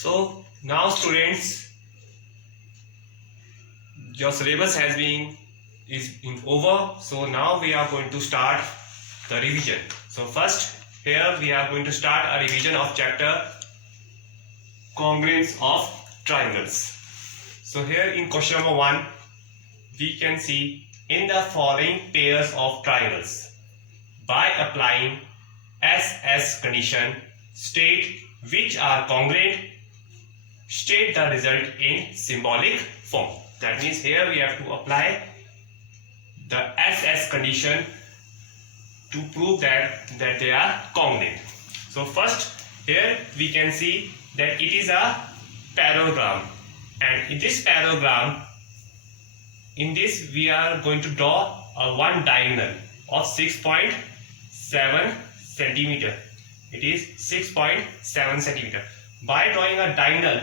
So now students, your syllabus has been over. So now we are going to start the revision. So first here we are going to start a revision of chapter congruence of triangles. So here in question number 1 we can see, in the following pairs of triangles, by applying SS condition, state which are congruent, state the result in symbolic form. That means here we have to apply the SS condition to prove that they are congruent. So first here we can see that it is a parallelogram, and in this parallelogram, in this we are going to draw a one diagonal of 6.7 centimeter. It is 6.7 centimeter. By drawing a diagonal,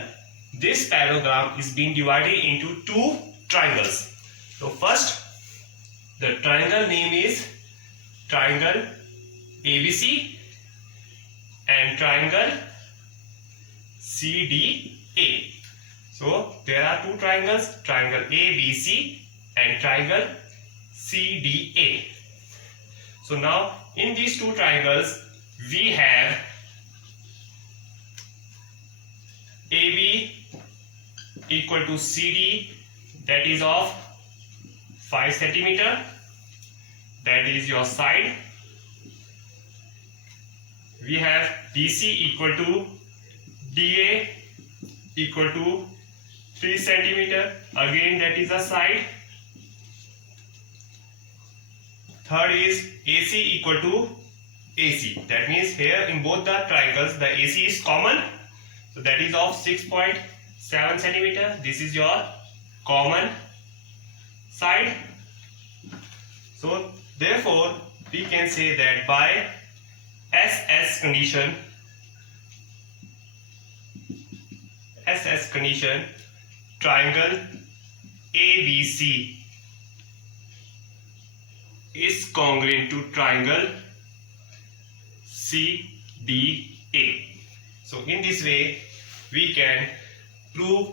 this parallelogram is being divided into two triangles. So first, the triangle name is triangle ABC and triangle CDA. So there are two triangles, triangle ABC and triangle CDA. So now in these two triangles we have AB equal to CD, that is of 5 centimeter, that is your side. We have DC equal to DA equal to 3 centimeter, again that is a side. Third is AC equal to AC, that means here in both the triangles the AC is common, so that is of 6.7 centimeter. This is your common side. So therefore we can say that by SS condition, triangle ABC is congruent to triangle CDA. So in this way we can prove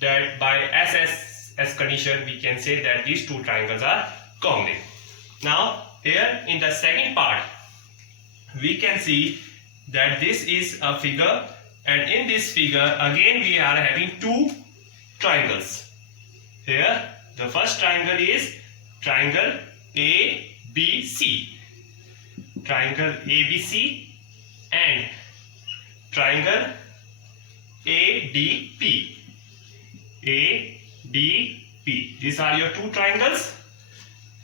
that by SS condition we can say that these two triangles are congruent. Now here in the second part we can see that this is a figure, and in this figure again we are having two triangles. Here the first triangle is triangle ABC, and triangle ADP. These are your two triangles,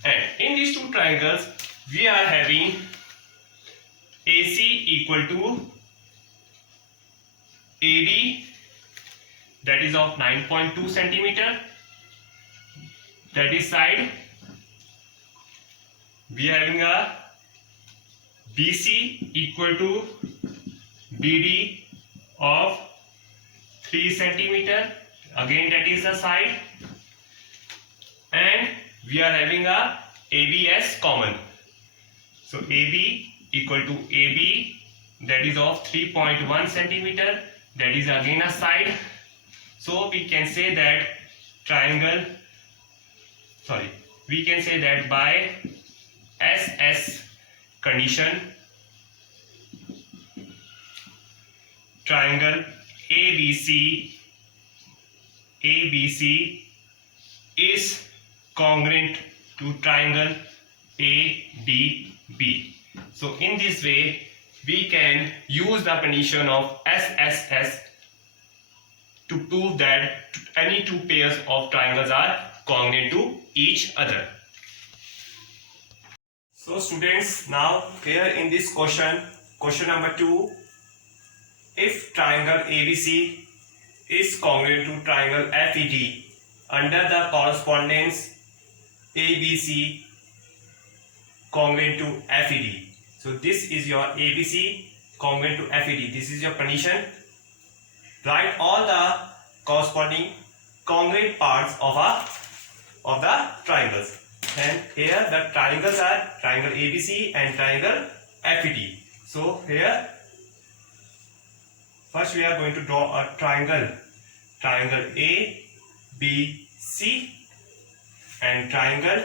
and in these two triangles we are having AC equal to AD, that is of 9.2 centimeter, that is side. We are having a BC equal to BD of 3 centimeter, again that is the side, and we are having a ABS common. So AB equal to AB, that is of 3.1 centimeter, that is again a side. So we can say that we can say that by SS condition, triangle ABC is congruent to triangle ADB. So in this way we can use the condition of SSS to prove that any two pairs of triangles are congruent to each other. So students, now here in this question number 2, if triangle ABC is congruent to triangle FED under the correspondence ABC congruent to FED. So this is your ABC congruent to FED. This is your condition. Write all the corresponding congruent parts of the triangles. And here the triangles are triangle ABC and triangle FED. So here First we are going to draw a triangle. Triangle A, B, C and triangle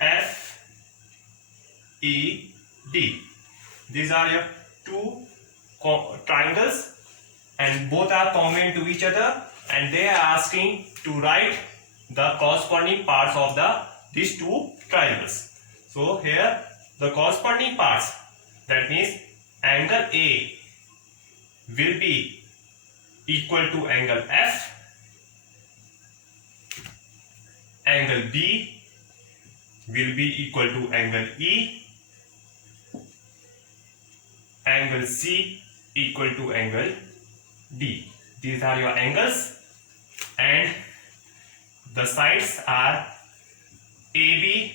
F, E, D. These are your two triangles and both are congruent to each other, and they are asking to write the corresponding parts of these two triangles. So here the corresponding parts, that means angle A will be equal to angle F, angle B will be equal to angle E, angle C equal to angle D. These are your angles, and the sides are AB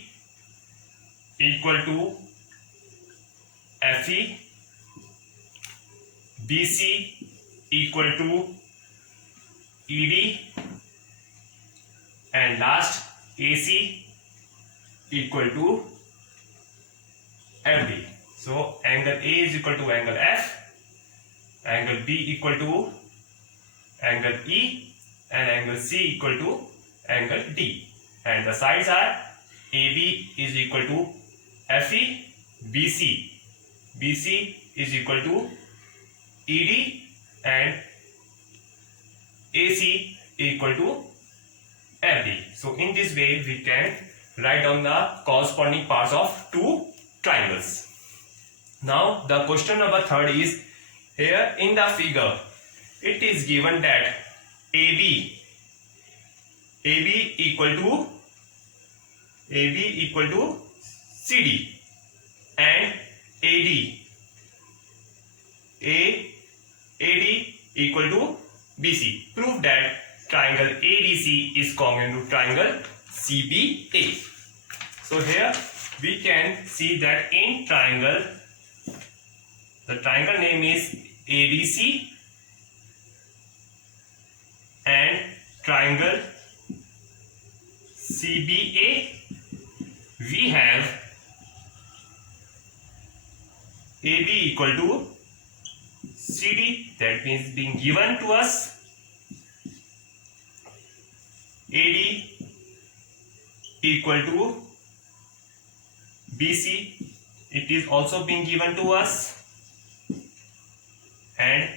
equal to FE, BC equal to ED, and last AC equal to FD. So angle A is equal to angle F, angle B equal to angle E, and angle C equal to angle D. And the sides are AB is equal to FE, BC is equal to ED, and AC equal to FD. So in this way we can write down the corresponding parts of two triangles. Now the question number 3 is, here in the figure it is given that AB equal to CD and AD equal to BC. Prove that triangle ADC is congruent to triangle CBA. So here we can see that in triangle, the triangle name is ADC, and triangle CBA we have AB equal to CD, that means being given to us, AD equal to BC, it is also being given to us, and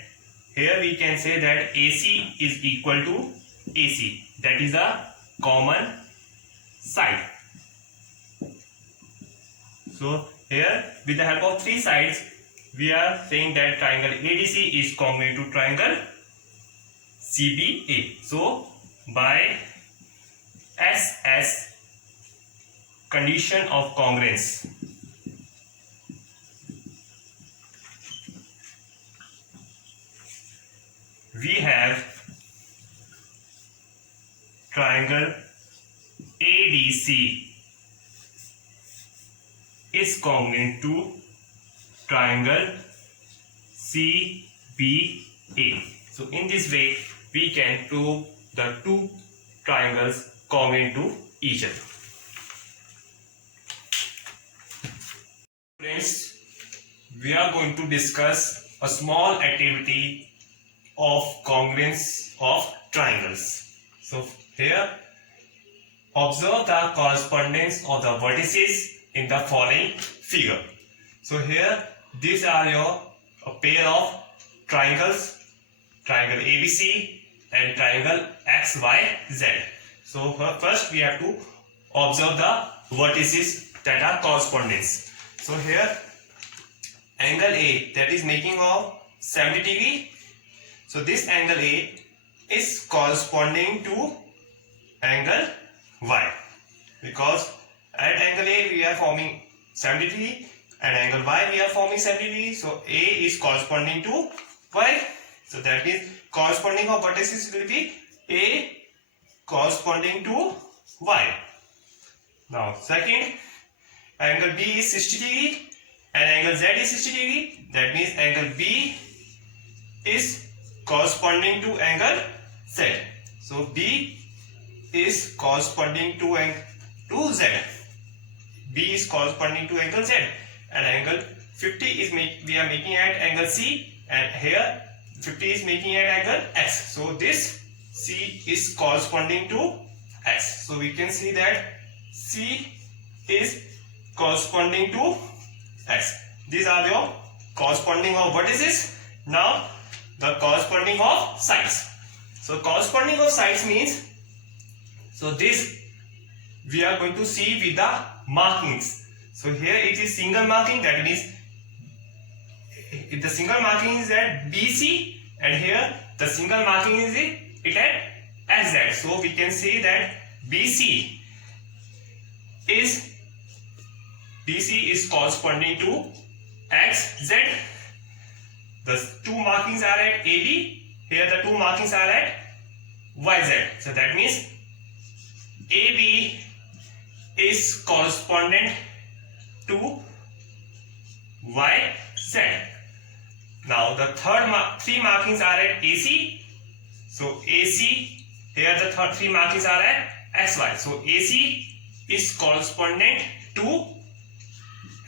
here we can say that AC is equal to AC, that is a common side. So here with the help of three sides we are saying that triangle ADC is congruent to triangle CBA. So by SS condition of congruence, we have triangle ADC is congruent to triangle CBA. So in this way we can prove the two triangles congruent to each other. Friends, we are going to discuss a small activity of congruence of triangles. So here observe the correspondence of the vertices in the following figure. So here these are your pair of triangles, triangle ABC and triangle XYZ. So first we have to observe the vertices that are correspondence. So here angle A, that is making of 70 degree. So this angle A is corresponding to angle Y, because at angle A we are forming 70 degree and angle Y we are forming 70 degree. So A is corresponding to Y. So that means corresponding of vertices will be A corresponding to Y. Now second, angle B is 60 degree and angle Z is 60 degree. That means angle B is corresponding to angle Z. So B is corresponding to Z. B is corresponding to angle Z, and angle 50 is we are making at angle C, and here 50 is making at angle X. So this C is corresponding to X. So we can see that C is corresponding to X. These are your corresponding of what is this? Now the corresponding of sides. So corresponding of sides means, so this we are going to see with the markings. So here it is single marking, that means if the single marking is at BC, and here the single marking is it at SZ. So we can say that BC is corresponding to XZ. The two markings are at AB. Here the two markings are at YZ. So that means AB is correspondent to YZ. Now the three markings are at AC. So AC, here the three markings are at XY. So AC is correspondent to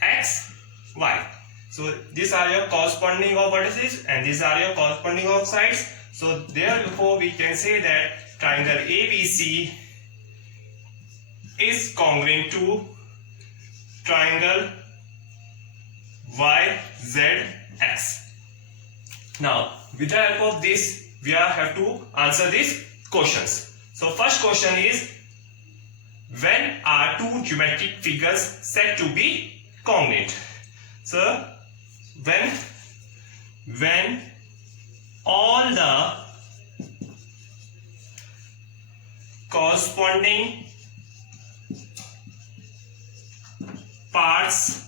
XY. So these are your corresponding of vertices, and these are your corresponding of sides. So therefore we can say that triangle ABC is congruent to triangle YZX. Now with the help of this we have to answer these questions. So first question is, when are two geometric figures said to be congruent? So when all the corresponding parts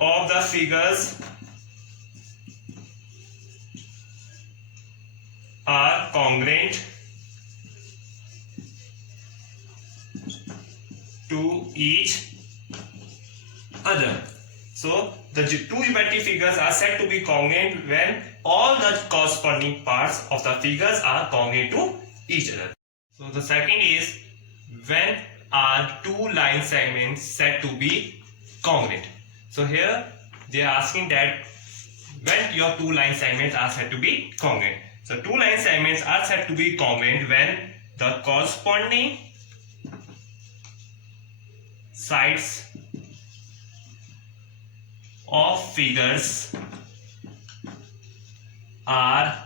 of the figures are congruent to each other. So the two geometric figures are said to be congruent when all the corresponding parts of the figures are congruent to each other. So the second is, when are two line segments said to be congruent? So here they are asking that when your two line segments are said to be congruent. So two line segments are said to be congruent when the corresponding sides of figures are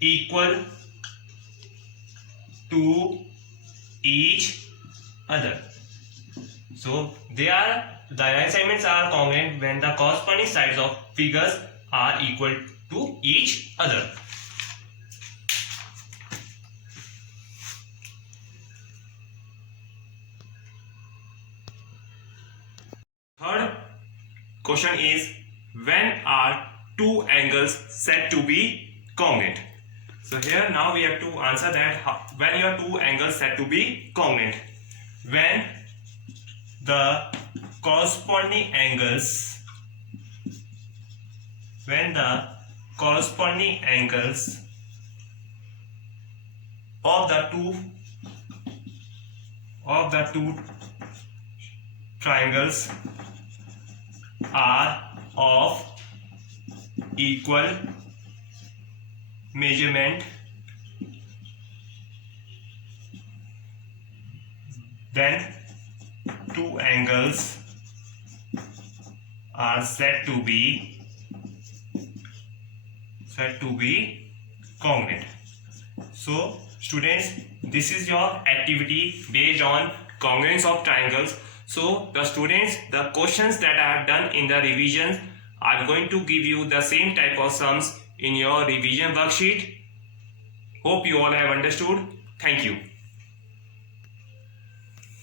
equal to each other. So the line segments are congruent when the corresponding sides of figures are equal to each other. Third question is, when are two angles said to be congruent? So here now we have to answer that when your two angles said to be congruent, when the corresponding angles of the two triangles are of equal measurement, then two angles are said to be congruent. So students, this is your activity based on congruence of triangles. So the questions that I have done in the revision, I am going to give you the same type of sums in your revision worksheet. Hope you all have understood. Thank you.